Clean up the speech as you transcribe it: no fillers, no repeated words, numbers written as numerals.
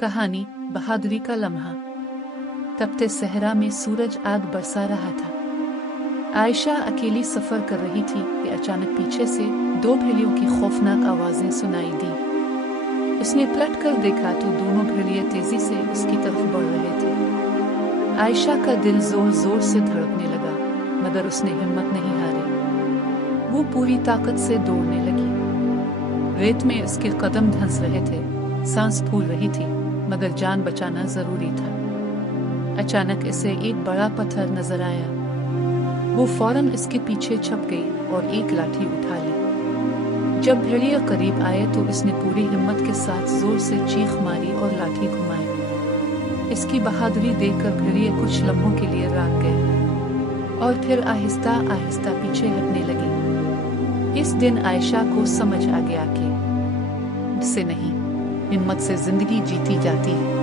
کہانی بہادری کا لمحہ۔ تپتے صحرا میں سورج آگ برسا رہا تھا۔ عائشہ اکیلی سفر کر رہی تھی کہ اچانک پیچھے سے دو بھیڑیوں کی خوفناک آوازیں سنائی دی۔ اس نے پلٹ کر دیکھا تو دونوں بھیڑیے تیزی سے اس کی طرف بڑھ رہے تھے۔ عائشہ کا دل زور زور سے دھڑکنے لگا، مگر اس نے ہمت نہیں ہاری۔ وہ پوری طاقت سے دوڑنے لگی۔ ریت میں اس کے قدم دھنس رہے تھے، سانس پھول رہی تھی، مگر جان بچانا ضروری تھا۔ اچانک اسے ایک بڑا پتھر نظر آیا۔ وہ فوراً اس کے پیچھے چھپ گئی اور ایک لاٹھی اٹھا لی۔ جب بھیڑیے قریب آئے تو اس نے پوری ہمت کے ساتھ زور سے چیخ ماری اور لاٹھی گھمائی۔ اس کی بہادری دیکھ کر بھیڑیے کچھ لمحوں کے لیے راگ گئے اور پھر آہستہ آہستہ پیچھے ہٹنے لگے۔ اس دن عائشہ کو سمجھ آ گیا کہ سے نہیں، ہمت سے زندگی جیتی جاتی ہے۔